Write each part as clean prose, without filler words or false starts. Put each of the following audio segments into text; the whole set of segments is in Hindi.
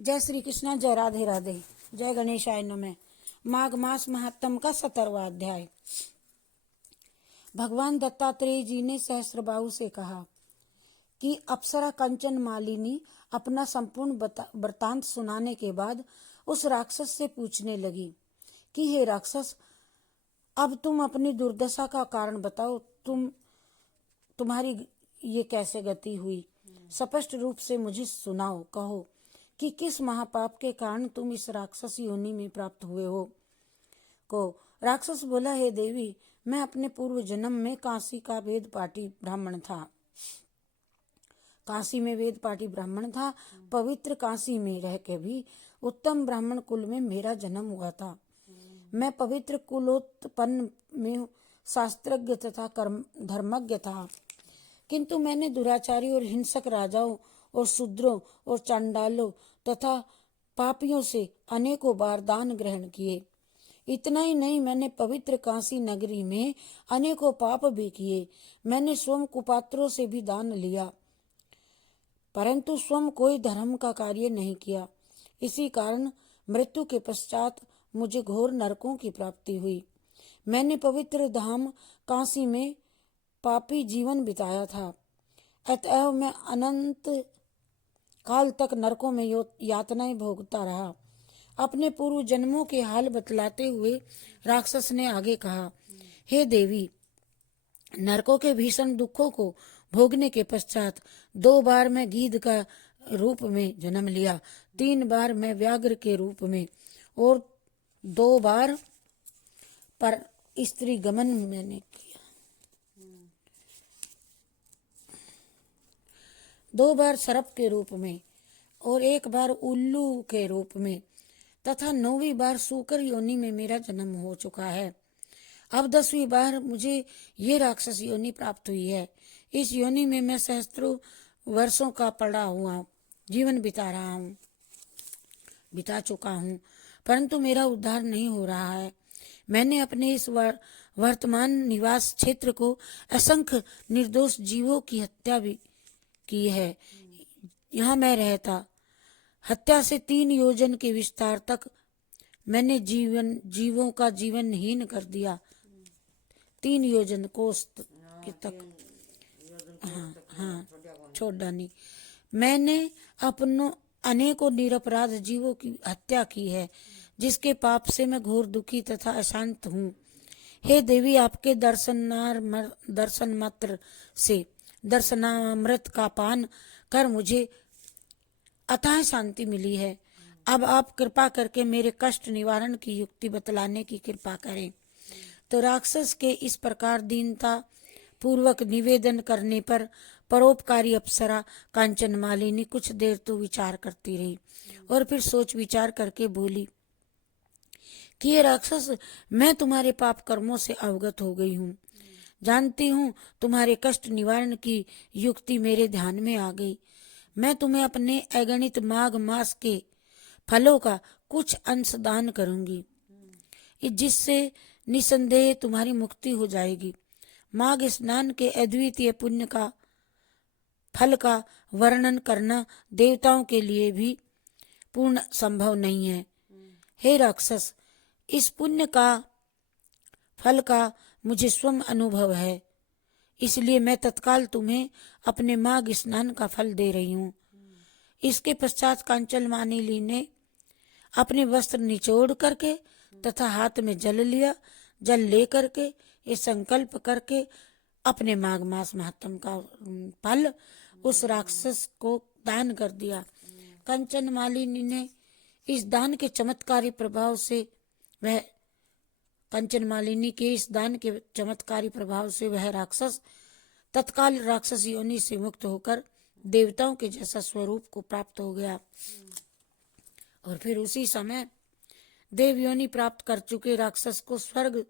जय श्री कृष्णा, जय राधे राधे, जय गणेशाय नमः। माघ मास महात्म का 17वां अध्याय। भगवान दत्तात्रेय जी ने सहस्त्रबाहु से कहा कि अप्सरा कंचन मालिनी अपना संपूर्ण वृतांत सुनाने के बाद उस राक्षस से पूछने लगी कि हे राक्षस, अब तुम अपनी दुर्दशा का कारण बताओ। तुम्हारी ये कैसे गति हुई? स्पष्ट रूप से मुझे सुनाओ। कहो कि किस महापाप के कारण तुम इस राक्षस योनि में प्राप्त हुए हो। को राक्षस बोला, हे देवी, मैं अपने पूर्व जन्म में काशी का वेद पाठी ब्राह्मण था। काशी में वेद पाठी ब्राह्मण था। पवित्र काशी में रह के भी उत्तम ब्राह्मण कुल में मेरा जन्म हुआ था। मैं पवित्र कुलोत्पन्न में शास्त्रज्ञ तथा धर्मज्ञ था, किंतु मैंने दुराचारी और हिंसक राजाओं और शूद्रों और चांडालों तथा पापियों से अनेकों बार दान ग्रहण किए। इतना ही नहीं, मैंने पवित्र काशी नगरी में अनेकों पाप भी किए। मैंने स्वयं कुपात्रों से भी दान लिया, परंतु स्वयं कोई धर्म का कार्य नहीं किया। इसी कारण मृत्यु के पश्चात मुझे घोर नरकों की प्राप्ति हुई। मैंने पवित्र धाम काशी में पापी जीवन बिताया था, अतएव मैं अनंत काल तक नरकों में यातनाएं भोगता रहा। अपने पूर्व जन्मों के हाल बतलाते हुए राक्षस ने आगे कहा, हे देवी, नरकों के भीषण दुखों को भोगने के पश्चात 2 बार मैं गीध का रूप में जन्म लिया, 3 बार मैं व्याघ्र के रूप में और 2 बार पर स्त्री गमन मैंने किया। 2 बार सर्प के रूप में और 1 बार उल्लू के रूप में तथा 9वीं बार सूकर योनि में मेरा जन्म हो चुका है। अब 10वीं बार मुझे ये राक्षस योनि प्राप्त हुई है। इस योनि में मैं सहस्त्रों वर्षों का पड़ा हुआ जीवन बिता चुका हूँ, परंतु मेरा उद्धार नहीं हो रहा है। मैंने अपने इस वर्तमान निवास क्षेत्र को असंख्य निर्दोष जीवों की हत्या भी की है। यहाँ मैं रहता। हत्या से 3 योजन के विस्तार तक मैंने जीवों का जीवनहीन कर दिया। 3 योजन कोस के तक, हाँ, छोड़ डाली। मैंने अपनों अनेकों निरपराध जीवों की हत्या की है, जिसके पाप से मैं घोर दुखी तथा अशांत हूँ। हे देवी, आपके दर्शन मात्र से दर्शनामृत का पान कर मुझे अतः शांति मिली है। अब आप कृपा करके मेरे कष्ट निवारण की युक्ति बतलाने की कृपा करें। तो राक्षस के इस प्रकार दीनता पूर्वक निवेदन करने पर परोपकारी अप्सरा कांचन मालिनी कुछ देर तो विचार करती रही और फिर सोच विचार करके बोली कि ये राक्षस, मैं तुम्हारे पाप कर्मों से अवगत हो गई हूँ। जानती हूँ तुम्हारे कष्ट निवारण की युक्ति मेरे ध्यान में आ गई। मैं तुम्हें अपने अगणित माघ मास के फलों का कुछ अंश दान करूंगी, जिससे निसंदेह तुम्हारी मुक्ति हो जाएगी। माघ स्नान के अद्वितीय पुण्य का फल का वर्णन करना देवताओं के लिए भी पूर्ण संभव नहीं है। हे राक्षस, इस पुण्य का फल का मुझे स्वयं अनुभव है, इसलिए मैं तत्काल तुम्हें अपने माघ स्नान का फल दे रही हूँ। इसके पश्चात कांचन मालिनी ने अपने वस्त्र निचोड़ करके तथा हाथ में जल लिया। जल ले करके ये संकल्प करके अपने माघ मास महात्म का फल उस राक्षस को दान कर दिया। कंचन मालिनी ने इस दान के चमत्कारी प्रभाव से वह राक्षस तत्काल राक्षस योनि से मुक्त होकर देवताओं के जैसा स्वरूप को प्राप्त हो गया। और फिर उसी समय देव योनि प्राप्त कर चुके राक्षस को स्वर्ग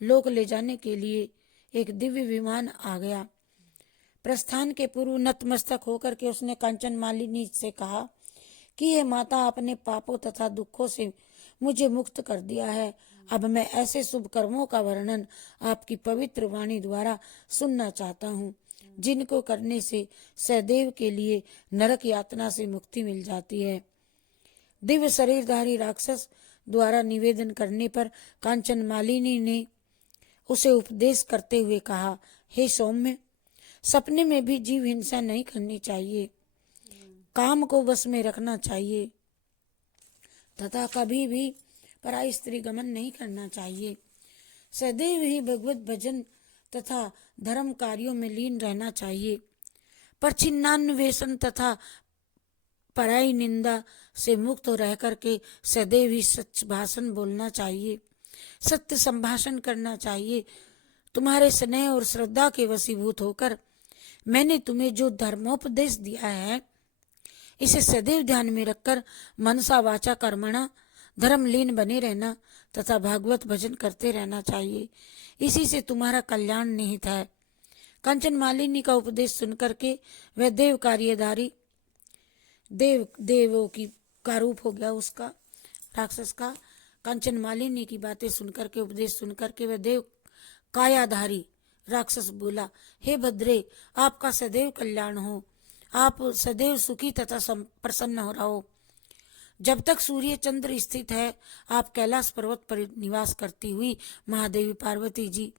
लोक ले जाने के लिए एक दिव्य विमान आ गया। प्रस्थान के पूर्व नतमस्तक होकर के उसने कांचन मालिनी से कहा कि ये माता, अपने पापों तथा दुखों से मुझे मुक्त कर दिया है। अब मैं ऐसे शुभ कर्मों का वर्णन आपकी पवित्र वाणी द्वारा सुनना चाहता हूँ, जिनको करने से सदैव के लिए नरक यातना से मुक्ति मिल जाती है। दिव्य शरीरधारी राक्षस द्वारा निवेदन करने पर कांचन मालिनी ने उसे उपदेश करते हुए कहा, हे सौम्य, सपने में भी जीव हिंसा नहीं करनी चाहिए, काम को वश में रखना चाहिए तथा कभी भी पराई स्त्री गमन नहीं करना चाहिए। सदैव ही भगवत भजन तथा धर्म कार्यों में लीन रहना चाहिए। परछिन्नान्वेषण तथा पराई निंदा से मुक्त रह करके सदैव ही सच भाषण बोलना चाहिए, सत्य संभाषण करना चाहिए। तुम्हारे स्नेह और श्रद्धा के वशीभूत होकर मैंने तुम्हें जो धर्मोपदेश दिया है, इसे सदैव ध्यान में रखकर मनसा वाचा कर्मणा धर्म लीन बने रहना तथा भागवत भजन करते रहना चाहिए। इसी से तुम्हारा कल्याण निहित है। कंचन मालिनी का उपदेश सुनकर के वह देव कार्यधारी देवों की का रूप हो गया उसका, राक्षस का। कंचन मालिनी की बातें सुनकर के, उपदेश सुनकर के वह देव कायाधारी राक्षस बोला, हे भद्रे, आपका सदैव कल्याण हो, आप सदैव सुखी तथा प्रसन्न हो रहो। जब तक सूर्य चंद्र स्थित है, आप कैलाश पर्वत पर निवास करती हुई महादेवी पार्वती जी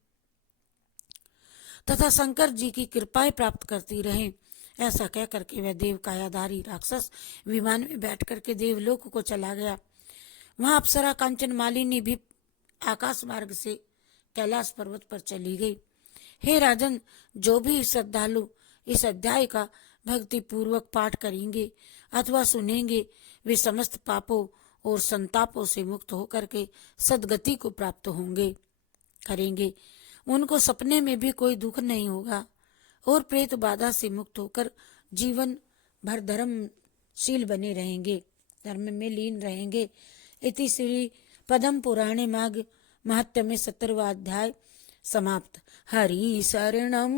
तथा शंकर जी की कृपाएं प्राप्त करती रहें। ऐसा कह करके वह देव कायाधारी राक्षस विमान में बैठ करके देवलोक को चला गया। वहां अप्सरा कांचन मालिनी भी आकाश मार्ग से कैलाश पर्वत पर चली गई। हे राजन, जो भी श्रद्धालु इस अध्याय का भक्ति पूर्वक पाठ करेंगे अथवा सुनेंगे, वे समस्त पापों और संतापों से मुक्त होकर के सदगति को प्राप्त होंगे करेंगे। उनको सपने में भी कोई दुख नहीं होगा और प्रेत बाधा से मुक्त होकर जीवन भर धर्मशील बने रहेंगे, धर्म में लीन रहेंगे। इति श्री पद्म पुराणे माघ महत्य में 17वां अध्याय समाप्त। हरि शरणम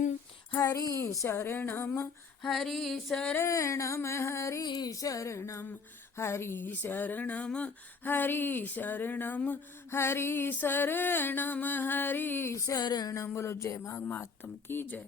हरि शरणम हरि शरणम हरि शरणम हरि शरणम हरि शरणम हरि शरणम हरि शरणम। बोलो जय माघ महात्म की जय।